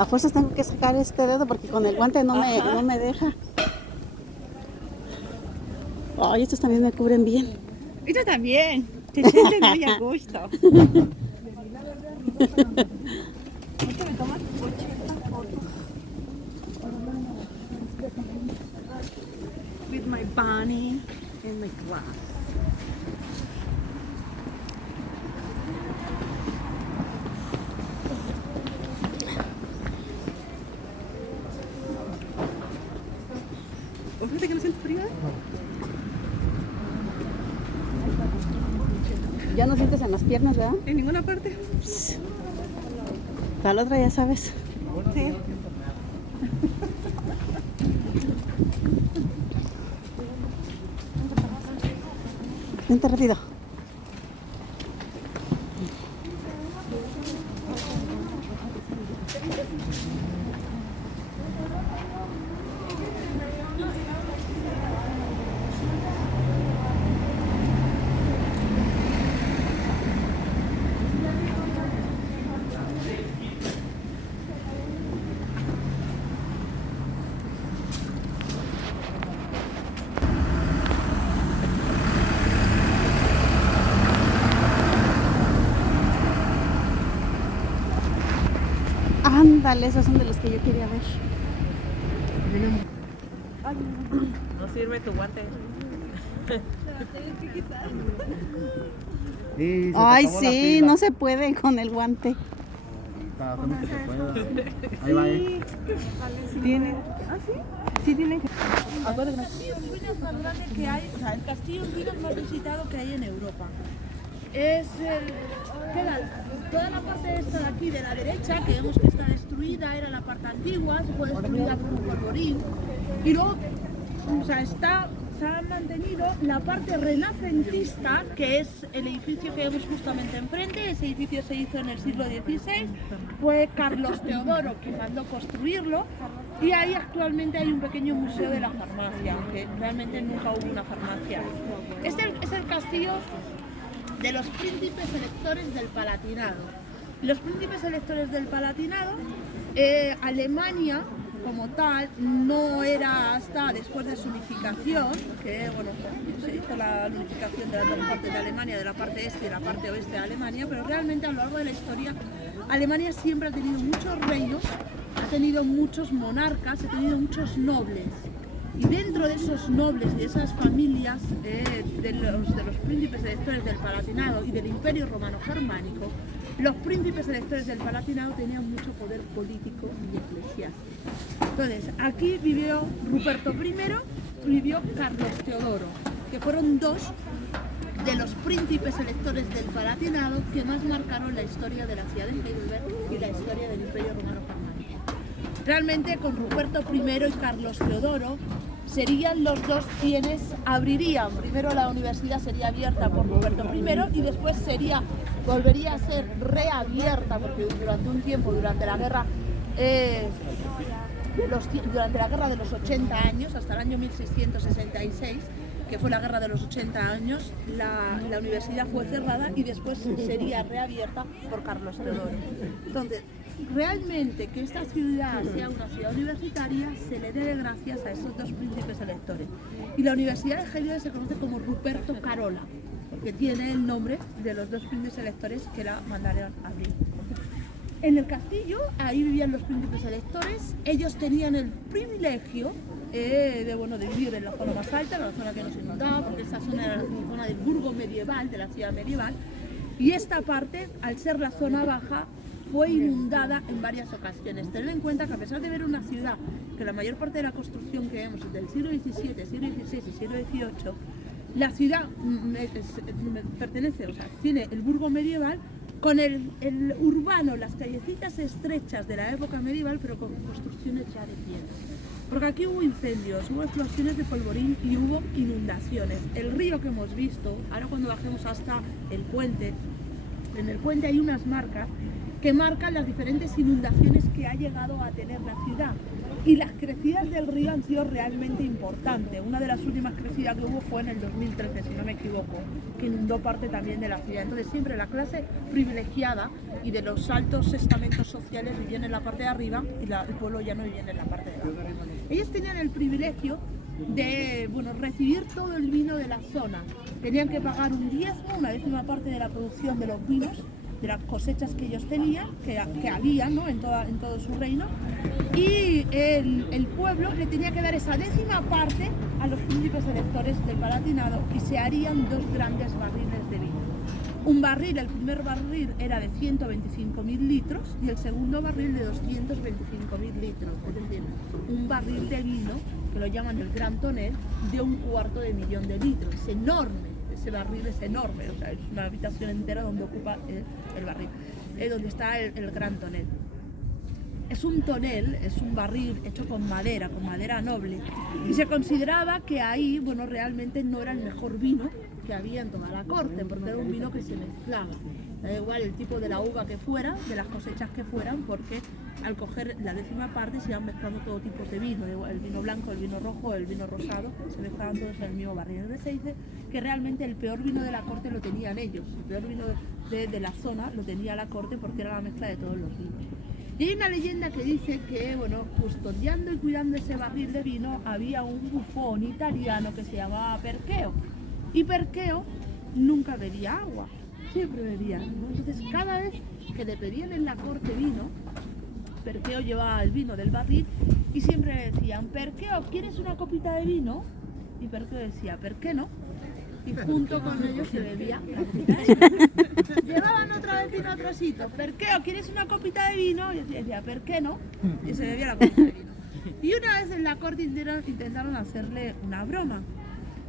A fuerzas tengo que sacar este dedo porque con el guante no me deja. Ay, estos también me cubren bien. Estos también. Te sientes muy a gusto. ¿Ahorita me tomas 80 fotos? With my bunny and my glass. Fíjate que no siento frío, ¿eh? Ya no sientes en las piernas, ¿verdad? En ninguna parte. La otra ya sabes. Sí. Vente rápido. Ándale, esos son de los que yo quería ver. No sirve tu guante. Sí, Ay, sí, no se puede con el guante. Ahí va, Tienen. ¿Ah, sí? Sí tienen que. El castillo en ruinas más grande que hay, o sea, el castillo en ruinas más visitado que hay en Europa. Es queda toda la parte esta de aquí de la derecha, que vemos que está destruida, era la parte antigua, se fue destruida por un polvorín. Y luego, o sea, se ha mantenido la parte renacentista, que es el edificio que vemos justamente enfrente. Ese edificio se hizo en el siglo XVI, fue Carlos Teodoro quien mandó construirlo, y ahí actualmente hay un pequeño museo de la farmacia, aunque realmente nunca hubo una farmacia. Este es el castillo de los príncipes electores del Palatinado. Los príncipes electores del Palatinado, Alemania como tal no era hasta después de su unificación, que bueno, se hizo la unificación de las dos partes de Alemania, de la parte este y la parte oeste de Alemania, pero realmente a lo largo de la historia Alemania siempre ha tenido muchos reinos, ha tenido muchos monarcas, ha tenido muchos nobles. Y dentro de esos nobles y de esas familias de los príncipes electores del Palatinado y del Imperio Romano Germánico, los príncipes electores del Palatinado tenían mucho poder político y eclesiástico. Entonces, aquí vivió Ruperto I y vivió Carlos Teodoro, que fueron dos de los príncipes electores del Palatinado que más marcaron la historia de la ciudad de Heidelberg y la historia del Imperio Romano Germánico. Realmente con Ruperto I y Carlos Teodoro serían los dos quienes abrirían. Primero la universidad sería abierta por Ruperto I y después volvería a ser reabierta porque durante un tiempo, durante la guerra de los 80 años, hasta el año 1666, que fue la guerra de los 80 años, la universidad fue cerrada y después sería reabierta por Carlos Teodoro. Entonces, realmente que esta ciudad sea una ciudad universitaria se le debe gracias a estos dos príncipes electores. Y la Universidad de Heidelberg se conoce como Ruperto Carola, porque tiene el nombre de los dos príncipes electores que la mandaron a abrir. En el castillo, ahí vivían los príncipes electores. Ellos tenían el privilegio de vivir en la zona más alta, en la zona que no se inundaba, porque esa zona era la zona del burgo medieval, de la ciudad medieval. Y esta parte, al ser la zona baja, fue inundada en varias ocasiones. Tened en cuenta que a pesar de ver una ciudad que la mayor parte de la construcción que vemos es del siglo XVII, siglo XVI y siglo XVIII, la ciudad pertenece, o sea, tiene el burgo medieval con el urbano, las callecitas estrechas de la época medieval, pero con construcciones ya de piedra. Porque aquí hubo incendios, hubo explosiones de polvorín y hubo inundaciones. El río que hemos visto, ahora cuando bajemos hasta el puente, en el puente hay unas marcas que marcan las diferentes inundaciones que ha llegado a tener la ciudad. Y las crecidas del río han sido realmente importantes. Una de las últimas crecidas que hubo fue en el 2013, si no me equivoco, que inundó parte también de la ciudad. Entonces siempre la clase privilegiada y de los altos estamentos sociales vivían en la parte de arriba y el pueblo llano vivía en la parte de abajo. Ellos tenían el privilegio de recibir todo el vino de la zona. Tenían que pagar un diezmo, una décima parte de la producción de los vinos, de las cosechas que ellos tenían, que había, ¿no?, en todo su reino, y el pueblo le tenía que dar esa décima parte a los príncipes electores del Palatinado y se harían 2 grandes barriles de vino. Un barril, el primer barril era de 125.000 litros y el segundo barril de 225.000 litros, es decir, un barril de vino, que lo llaman el Gran Tonel, de 250.000 de litros, es enorme. Ese barril es enorme, o sea, es una habitación entera donde ocupa el barril, donde está el Gran Tonel. Es un tonel, es un barril hecho con madera noble, y se consideraba que ahí, realmente no era el mejor vino que había en toda la corte, porque era un vino que se mezclaba. Da igual el tipo de la uva que fuera, de las cosechas que fueran, porque al coger la décima parte se iban mezclando todo tipo de vino, el vino blanco, el vino rojo, el vino rosado, se mezclaban todos en el mismo barril. Entonces se dice que realmente el peor vino de la corte lo tenían ellos, el peor vino de la zona lo tenía la corte porque era la mezcla de todos los vinos. Y hay una leyenda que dice que, custodiando y cuidando ese barril de vino había un bufón italiano que se llamaba Percheo, y Percheo nunca bebía agua, siempre bebía vino. Entonces cada vez que le pedían en la corte vino, Percheo llevaba el vino del barril y siempre le decían: Percheo, ¿quieres una copita de vino? Y Percheo decía: ¿por qué no? Y junto con ellos se bebía la copita de vino. Llevaban otra vez vino a otro sitio: Percheo, ¿quieres una copita de vino? Y decía: ¿por qué no? Y se bebía la copita de vino. Y una vez en la corte intentaron hacerle una broma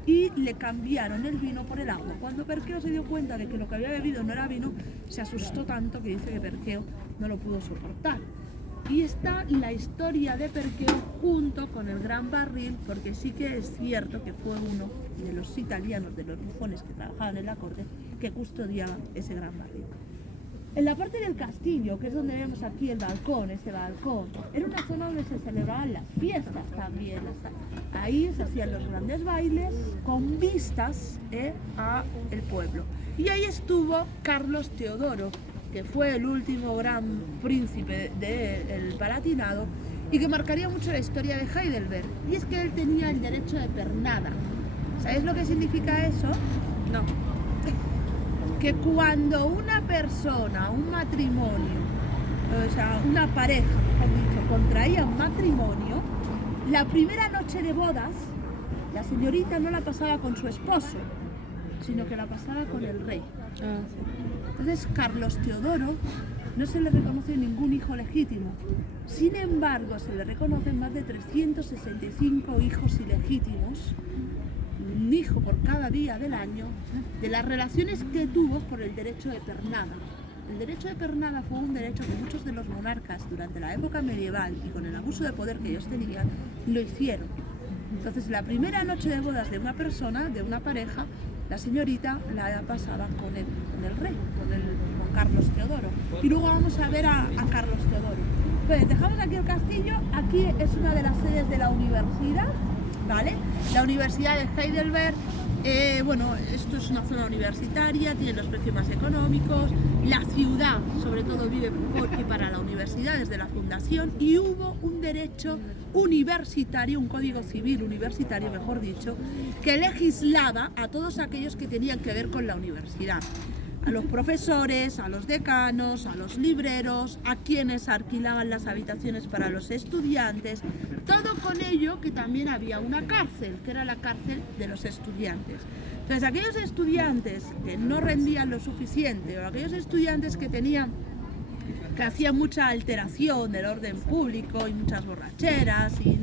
y le cambiaron el vino por el agua. Cuando Percheo se dio cuenta de que lo que había bebido no era vino, se asustó tanto que dice que Percheo no lo pudo soportar. Y está la historia de Percheo junto con el gran barril, porque sí que es cierto que fue uno de los italianos, de los bufones que trabajaban en la corte, que custodiaba ese gran barril. En la parte del castillo, que es donde vemos aquí el balcón, ese balcón, era una zona donde se celebraban las fiestas también. Ahí se hacían los grandes bailes con vistas a el pueblo. Y ahí estuvo Carlos Teodoro, que fue el último gran príncipe del Palatinado y que marcaría mucho la historia de Heidelberg. Y es que él tenía el derecho de pernada. ¿Sabéis lo que significa eso? No. Que cuando una persona, un matrimonio, o sea, una pareja, mejor dicho, contraía un matrimonio, la primera noche de bodas, la señorita no la pasaba con su esposo, sino que la pasaba con el rey. Entonces, Carlos Teodoro no se le reconoce ningún hijo legítimo. Sin embargo, se le reconocen más de 365 hijos ilegítimos, un hijo por cada día del año, de las relaciones que tuvo por el derecho de pernada. El derecho de pernada fue un derecho que muchos de los monarcas durante la época medieval y con el abuso de poder que ellos tenían, lo hicieron. Entonces, la primera noche de bodas de una persona, de una pareja, la señorita la pasaba con el rey, con Carlos Teodoro. Y luego vamos a ver a Carlos Teodoro. Pues dejamos aquí el castillo. Aquí es una de las sedes de la universidad, ¿vale? La Universidad de Heidelberg. Esto es una zona universitaria, tiene los precios más económicos. La ciudad, sobre todo, vive por y para la universidad desde la fundación, y hubo un derecho universitario, un código civil universitario, mejor dicho, que legislaba a todos aquellos que tenían que ver con la universidad. A los profesores, a los decanos, a los libreros, a quienes alquilaban las habitaciones para los estudiantes, todo con ello que también había una cárcel, que era la cárcel de los estudiantes. Entonces, aquellos estudiantes que no rendían lo suficiente, o aquellos estudiantes que hacían mucha alteración del orden público y muchas borracheras y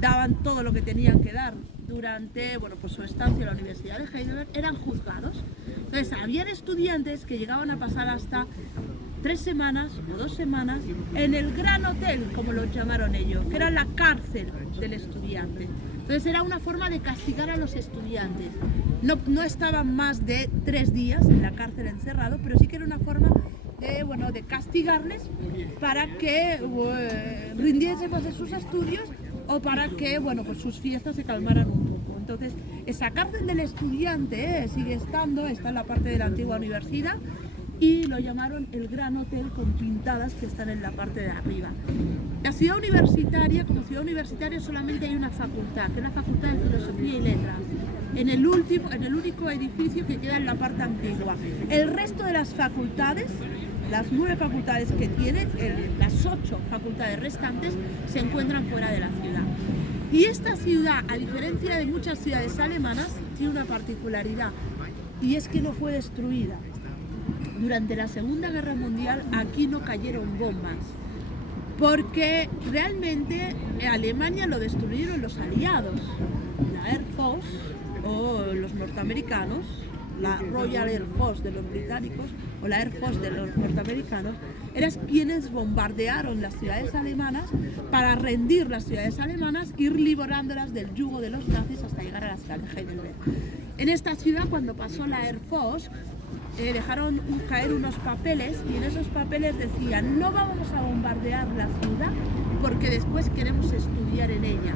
daban todo lo que tenían que dar durante su estancia en la Universidad de Heidelberg, eran juzgados. Entonces, habían estudiantes que llegaban a pasar hasta 3 semanas o 2 semanas en el Gran Hotel, como lo llamaron ellos, que era la cárcel del estudiante. Entonces era una forma de castigar a los estudiantes. No estaban más de 3 días en la cárcel encerrados, pero sí que era una forma de, bueno, de castigarles para que rindiesen pues, sus estudios o para que bueno, pues sus fiestas se calmaran un poco. Entonces, esa cárcel del estudiante sigue estando, está en la parte de la antigua universidad y lo llamaron el Gran Hotel con pintadas que están en la parte de arriba. La ciudad universitaria, como ciudad universitaria solamente hay una facultad, que es la Facultad de Filosofía y Letras, en el único edificio que queda en la parte antigua. El resto de las facultades, las 9 facultades que tiene, las 8 facultades restantes, se encuentran fuera de la ciudad. Y esta ciudad, a diferencia de muchas ciudades alemanas, tiene una particularidad, y es que no fue destruida. Durante la Segunda Guerra Mundial aquí no cayeron bombas, porque realmente Alemania lo destruyeron los aliados, la Air Force o los norteamericanos, la Royal Air Force de los británicos o la Air Force de los norteamericanos, eran quienes bombardearon las ciudades alemanas para rendir las ciudades alemanas, ir liberándolas del yugo de los nazis hasta llegar a la ciudad de Heidelberg. En esta ciudad, cuando pasó la Air Force, dejaron caer unos papeles y en esos papeles decían: no vamos a bombardear la ciudad porque después queremos estudiar en ella.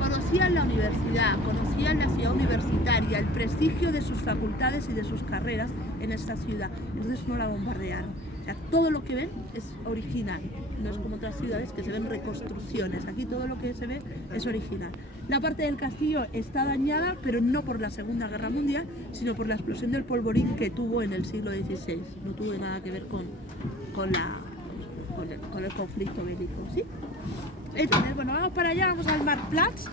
Conocían la universidad, conocían la ciudad universitaria, el prestigio de sus facultades y de sus carreras en esta ciudad, entonces no la bombardearon. O sea, todo lo que ven es original, no es como otras ciudades que se ven reconstrucciones, aquí todo lo que se ve es original. La parte del castillo está dañada, pero no por la Segunda Guerra Mundial, sino por la explosión del polvorín que tuvo en el siglo XVI, no tuvo nada que ver con el conflicto bélico, ¿sí? Entonces, bueno, vamos para allá, vamos al Marktplatz,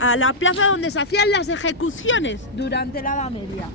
a la plaza donde se hacían las ejecuciones durante la Edad Media.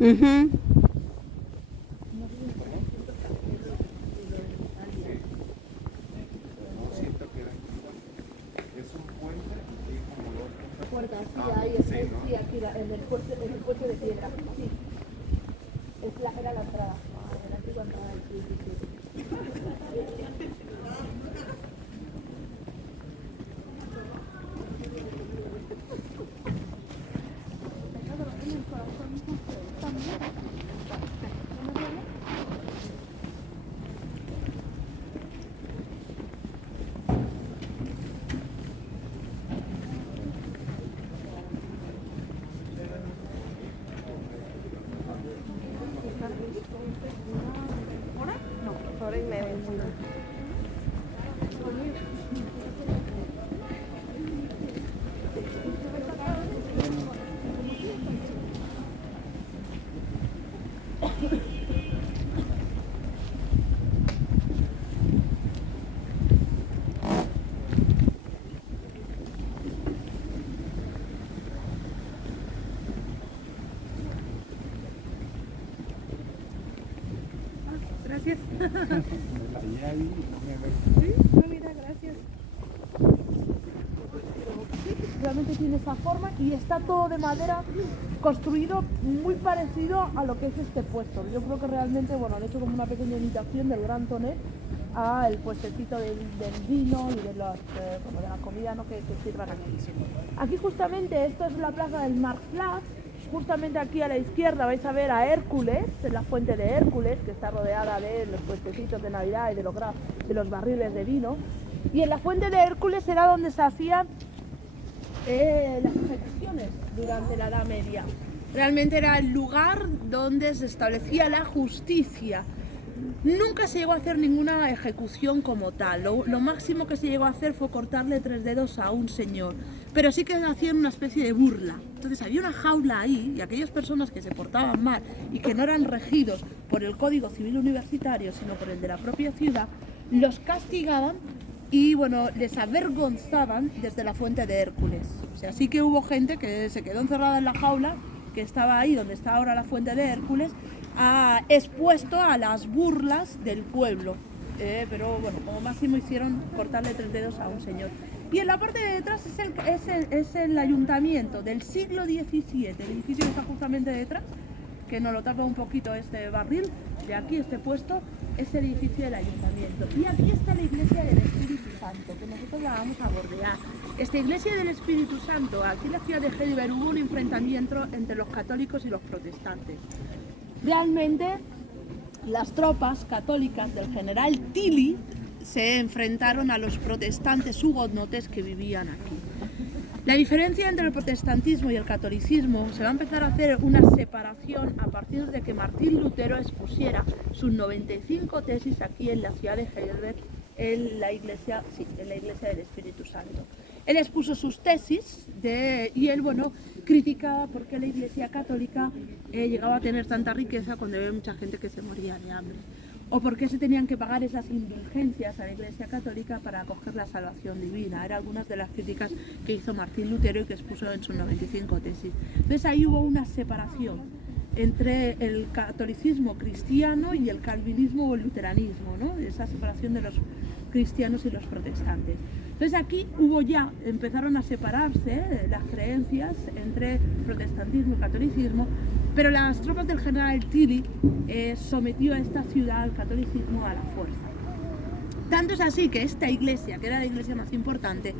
Uh-huh. En el puente de piedra, sí. Era la entrada, la antigua entrada del siglo XVII. Gracias. Sí, no, mira, gracias. Sí, realmente tiene esa forma y está todo de madera construido muy parecido a lo que es este puesto. Yo creo que realmente, bueno, han hecho como una pequeña imitación del Gran Tonel al puestecito del vino y de, como de la comida, ¿no?, que sirvan aquí. Aquí justamente, esto es la plaza del Marktplatz. Justamente aquí a la izquierda vais a ver a Hércules, en la fuente de Hércules, que está rodeada de los puestecitos de Navidad y de los barriles de vino. Y en la fuente de Hércules era donde se hacían las ejecuciones durante la Edad Media. Realmente era el lugar donde se establecía la justicia. Nunca se llegó a hacer ninguna ejecución como tal. Lo máximo que se llegó a hacer fue cortarle 3 dedos a un señor. Pero sí que hacían una especie de burla. Entonces había una jaula ahí y aquellas personas que se portaban mal y que no eran regidos por el Código Civil Universitario, sino por el de la propia ciudad, los castigaban y bueno, les avergonzaban desde la fuente de Hércules. O sea, sí que hubo gente que se quedó encerrada en la jaula, que estaba ahí donde está ahora la fuente de Hércules, expuesto a las burlas del pueblo. Pero bueno, como máximo hicieron cortarle 3 dedos a un señor. Y en la parte de detrás es el ayuntamiento del siglo XVII, el edificio que está justamente detrás, que nos lo tapa un poquito este barril, de aquí este puesto, es el edificio del ayuntamiento. Y aquí está la iglesia del Espíritu Santo, que nosotros la vamos a bordear. Esta iglesia del Espíritu Santo, aquí en la ciudad de Heidelberg hubo un enfrentamiento entre los católicos y los protestantes. Realmente las tropas católicas del general Tilly se enfrentaron a los protestantes hugonotes que vivían aquí. La diferencia entre el protestantismo y el catolicismo se va a empezar a hacer una separación a partir de que Martín Lutero expusiera sus 95 tesis aquí en la ciudad de Heidelberg, en la iglesia del Espíritu Santo. Él expuso sus tesis y él, bueno, criticaba por qué la iglesia católica llegaba a tener tanta riqueza cuando había mucha gente que se moría de hambre. O por qué se tenían que pagar esas indulgencias a la Iglesia Católica para acoger la salvación divina. Eran algunas de las críticas que hizo Martín Lutero y que expuso en sus 95 tesis. Entonces ahí hubo una separación entre el catolicismo cristiano y el calvinismo o el luteranismo, ¿no? Esa separación de los cristianos y los protestantes. Entonces aquí empezaron a separarse las creencias entre protestantismo y catolicismo, pero las tropas del general Tilly sometió a esta ciudad al catolicismo a la fuerza. Tanto es así que esta iglesia, que era la iglesia más importante,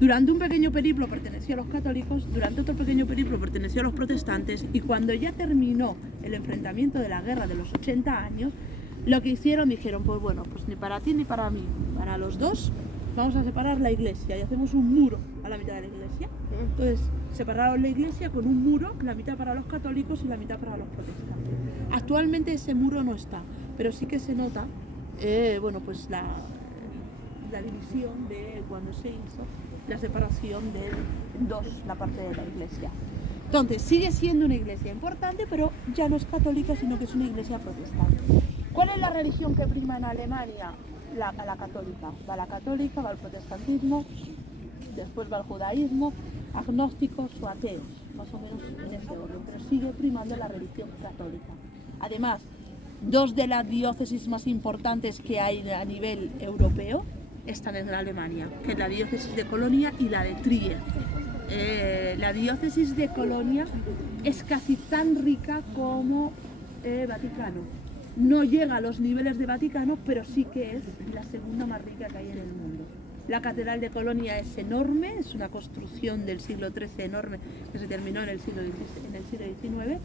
durante un pequeño periplo perteneció a los católicos, durante otro pequeño periplo perteneció a los protestantes, y cuando ya terminó el enfrentamiento de la guerra de los 80 años, lo que dijeron, pues bueno, pues ni para ti ni para mí, para los dos, vamos a separar la iglesia y hacemos un muro a la mitad de la iglesia. Entonces separaron la iglesia con un muro, la mitad para los católicos y la mitad para los protestantes. Actualmente ese muro no está, pero sí que se nota bueno, pues la división de cuando se hizo la separación de dos, la parte de la iglesia. Entonces sigue siendo una iglesia importante, pero ya no es católica, sino que es una iglesia protestante. ¿Cuál es la religión que prima en Alemania? La católica. Va la católica, va el protestantismo, después va el judaísmo, agnósticos o ateos, más o menos en ese orden, pero sigue primando la religión católica. Además, dos de las diócesis más importantes que hay a nivel europeo están en Alemania, que es la diócesis de Colonia y la de Trier. La diócesis de Colonia es casi tan rica como Vaticano. No llega a los niveles de Vaticano, pero sí que es la segunda más rica que hay en el mundo. La catedral de Colonia es enorme, es una construcción del siglo XIII enorme que se terminó en el siglo XIX,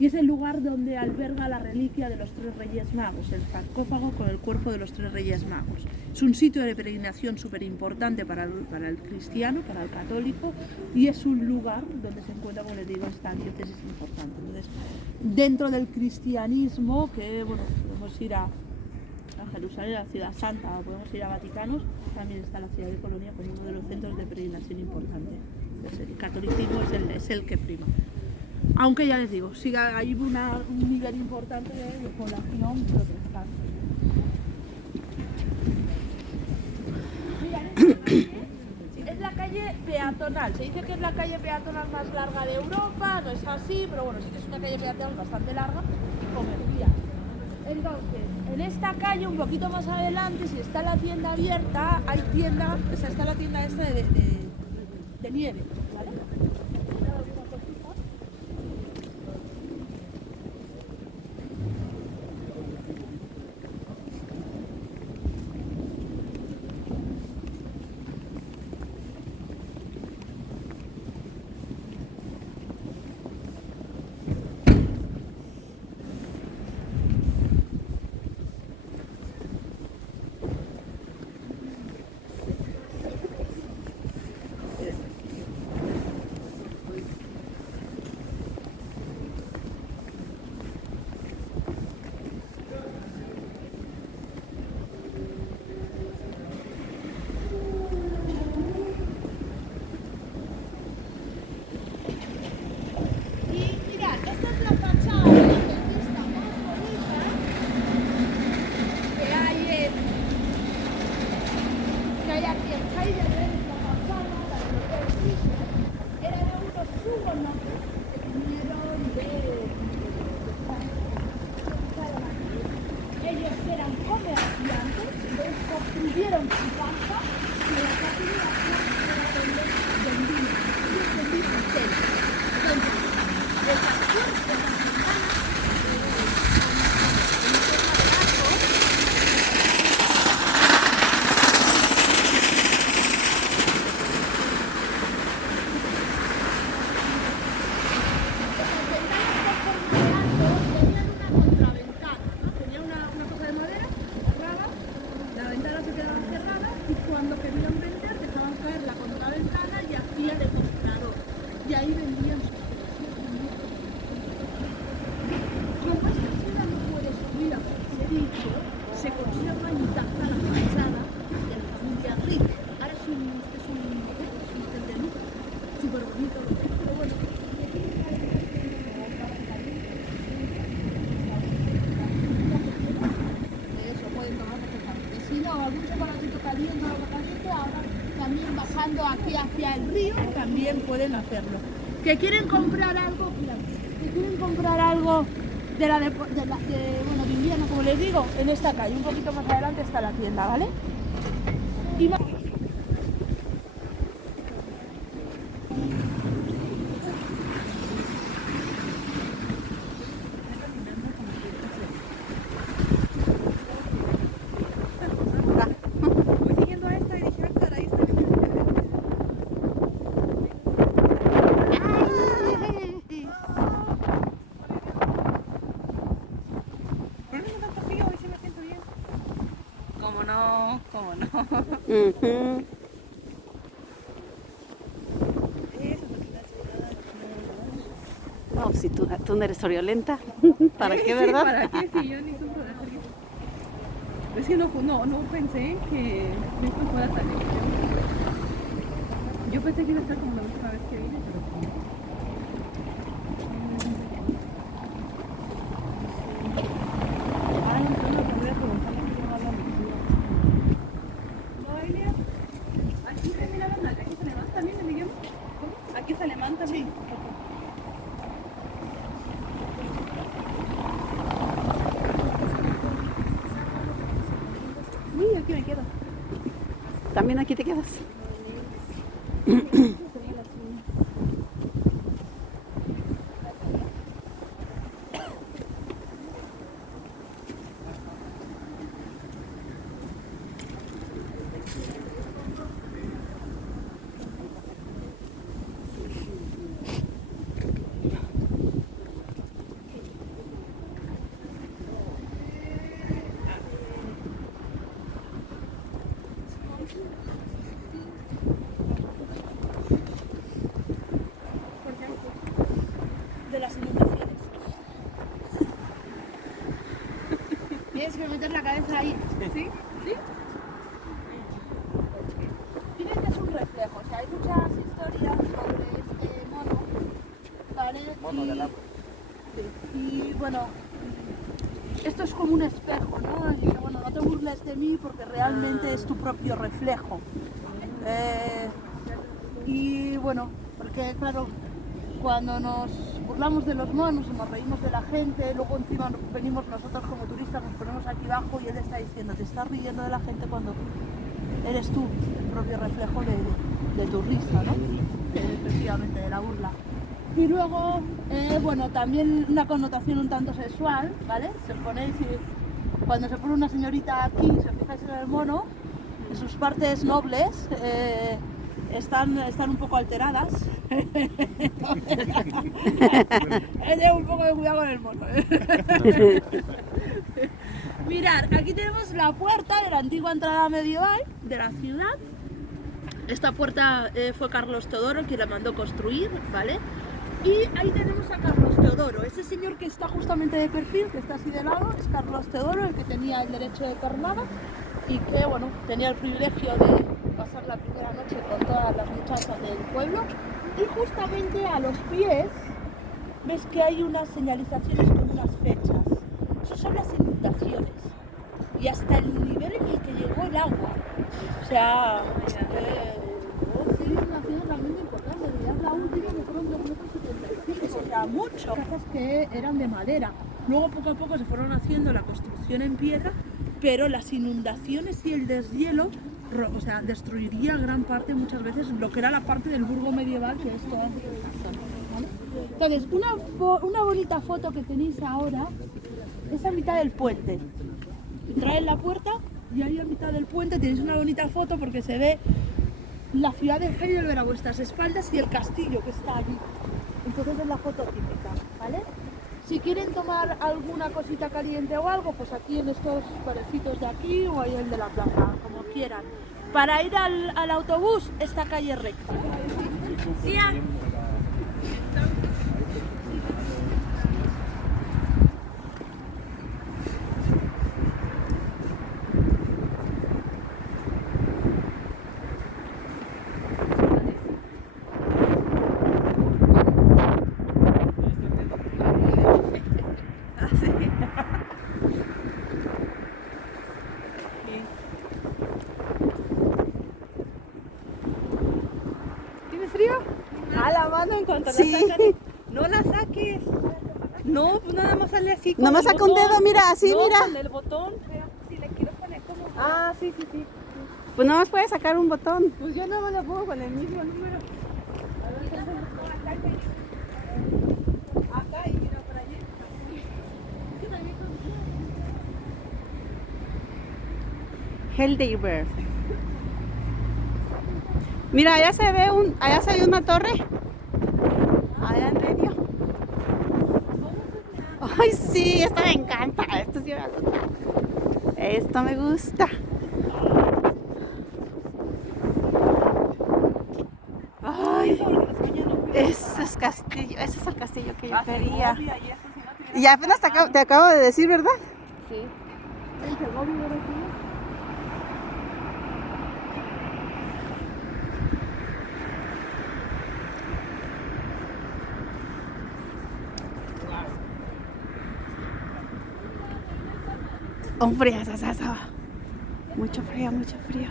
y es el lugar donde alberga la reliquia de los 3 Reyes Magos, el sarcófago con el cuerpo de los 3 Reyes Magos. Es un sitio de peregrinación súper importante para el cristiano, para el católico, y es un lugar donde se encuentra, como les digo, esta diócesis importante. Entonces, dentro del cristianismo, que bueno, podemos ir a Jerusalén, a la Ciudad Santa, o podemos ir a Vaticanos, también está la ciudad de Colonia como uno de los centros de peregrinación importante. Entonces, el catolicismo es el que prima. Aunque ya les digo, sí hay un nivel importante de población protestante. Es la calle peatonal, se dice que es la calle peatonal más larga de Europa, no es así, pero bueno, sí que es una calle peatonal bastante larga y comercial. Entonces, en esta calle, un poquito más adelante, si está la tienda abierta, hay tienda, o sea, está la tienda esta de nieve, ¿vale? el río, también pueden hacerlo. ¿Que quieren comprar algo? Mira, que quieren comprar algo de invierno, como les digo, en esta calle, un poquito más adelante está la tienda, ¿vale? Y Voy siguiendo a esta y dije, ah, caray, esta es diferente. Pero no me da tanto frío, hoy sí me siento bien. ¿Cómo no? ¿Cómo no? Ujú. Eso es lo que me hace nada. No, si tú no eres friolenta, ¿para qué, Sí, verdad? ¿para qué? Si yo ni sufro de frío. Es que no pensé que esto fuera tan extremo. Yo pensé que iba a estar como la última vez que vine, pero ay, entonces me podría preguntarle cómo va la lectura. Noelia, aquí se mira aquí se levanta también el idioma. ¿Cómo? Aquí se levanta también. Sí. Uy, aquí me quedo. También aquí te quedas. de las inundaciones. Tienes que meter la cabeza ahí. ¿Sí? ¿Sí? Miren que es un reflejo, o sea, hay muchas historias sobre este mono, ¿vale? Mono del agua. Sí. Y bueno, esto es como un espejo, ¿no? Y dice, bueno, no te burles de mí porque realmente es tu propio reflejo. Y bueno, porque claro, cuando nos burlamos de los monos y nos reímos de la gente, luego encima venimos nosotros como turistas, nos ponemos aquí abajo y él está diciendo, te estás riendo de la gente cuando eres tú el propio reflejo de tu risa, ¿no? Efectivamente, de la burla. Y luego, bueno, también una connotación un tanto sexual, ¿vale? Si os ponéis, cuando se pone una señorita aquí, si os fijáis en el mono, sus partes nobles están un poco alteradas. Tengo un poco de cuidado con el mono. Mirad, aquí tenemos la puerta de la antigua entrada medieval de la ciudad. Esta puerta fue Carlos Teodoro quien la mandó construir, ¿vale? Y ahí tenemos a Carlos Teodoro, ese señor que está justamente de perfil, que está así de lado, es Carlos Teodoro, el que tenía el derecho de pernada y que, bueno, tenía el privilegio de pasar la primera noche con todas las muchachas del pueblo. Y justamente a los pies ves que hay unas señalizaciones con unas fechas. Eso son las inundaciones y hasta el nivel en el que llegó el agua. O sea, sí, una ciudad realmente importante. Ya es la última que fueron 2,75 metros, o sea, mucho. Casas que eran de madera. Luego poco a poco se fueron haciendo la construcción en piedra, pero las inundaciones y el deshielo, o sea, destruiría gran parte, muchas veces, lo que era la parte del burgo medieval, que es toda esta zona, ¿vale? Entonces, una bonita foto que tenéis ahora es a mitad del puente. Entra en la puerta y ahí a mitad del puente tenéis una bonita foto porque se ve la ciudad de Heidelberg a vuestras espaldas y el castillo que está allí. Entonces es la foto típica, ¿vale? Si quieren tomar alguna cosita caliente o algo, pues aquí en estos parecitos de aquí o ahí el de la plaza, como quieran. Para ir al autobús, esta calle recta. ¿Sí? mientras Sí. la sacas. No la saques. No, pues nada más sale así. Con Nomás el saca un botón. dedo, mira, así, No, mira. con el botón. Si le quiero poner como. Ah, sí, sí, sí. Pues nomás puedes sacar un botón. Pues yo no me lo pongo con el mismo número. Acá y mira por allá. Heidelberg. Mira, allá se ve una torre. Allá en medio. Ay, sí, esto me encanta. Esto sí me gusta. Esto me gusta. Ay, ese es castillo. Ese es el castillo que yo quería. Y apenas te acabo de decir, ¿verdad? Sí. En Segovia, ahora sí. Hombre, mucho frío, mucho frío.